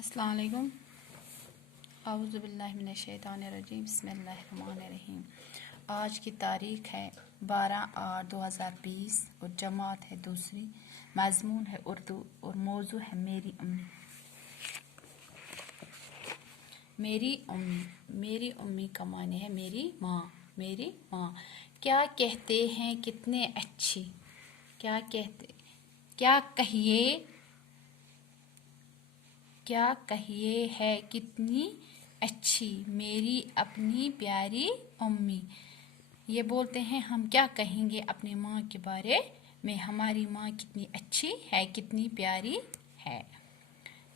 السلام علیکم. اعوذ باللہ من الشیطان الرجیم. بسم اللہ الرحمن الرحیم. آج کی تاریخ ہے 12/8/2020 اور جماعت ہے دوسری. مضمون ہے اردو اور موضوع ہے میری امی. میری امی. میری امی کا معنی ہے میری ماں. میری ماں. کیا کہتے ہیں کتنے اچھی. کیا کہیے ہے کتنی اچھی میری اپنی پیاری امی. یہ بولتے ہیں ہم کیا کہیں گے اپنی ماں کے بارے میں. ہماری ماں کتنی اچھی ہے, کتنی پیاری ہے.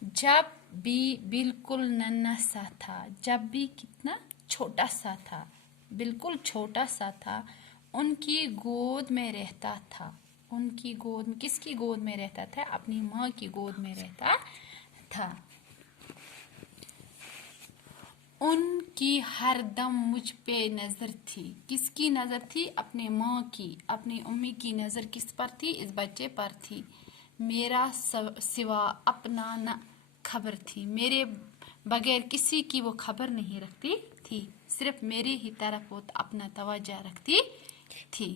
جب بھی بالکل ننھا سا تھا. جب بھی کتنا چھوٹا سا تھا, بالکل چھوٹا سا تھا. ان کی گود میں رہتا تھا. ان کی گود میں, کس کی گود میں رہتا تھا؟ اپنی ماں کی گود میں رہتا تھا. ان کی ہر دم مجھ پہ نظر تھی. کس کی نظر تھی؟ اپنے ماں کی, اپنی امی کی نظر کس پر تھی؟ اس بچے پر تھی. میرا سوا اپنا نہ خبر تھی. میرے بغیر کسی کی وہ خبر نہیں رکھتی تھی. صرف میری ہی طرف وہ اپنا توجہ رکھتی تھی.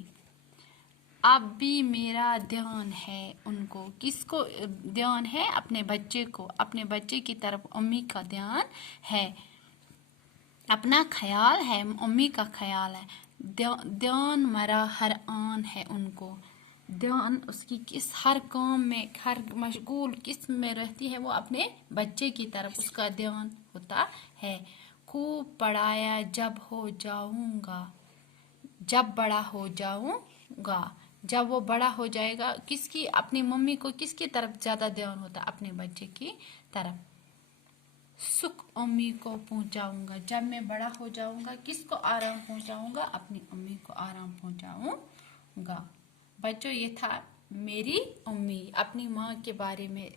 اب بھی میرا دھیان ہے ان کو. کس کو دھیان ہے؟ اپنے بچے کو. اپنے بچے کی طرف امی کا دھیان ہے, اپنا خیال ہے, امی کا خیال ہے. دھیان مرا ہر آن ہے ان کو. دھیان اس کی کس ہر کام میں, ہر مشغول کس میں رہتی ہے؟ وہ اپنے بچے کی طرف اس کا دھیان ہوتا ہے. خوب پڑھایا جب بڑا ہو جاؤں گا. جب وہ بڑا ہو جائے گا, کس کی, اپنی ممی کو کس کی طرف زیادہ دھیان ہوتا؟ اپنے بچے کی طرف. سکھ امی کو پہنچاؤں گا. جب میں بڑا ہو جاؤں گا کس کو آرام پہنچاؤں گا؟ اپنی امی کو آرام پہنچاؤں گا. بچوں, یہ تھا میری امی, اپنی ماں کے بارے میں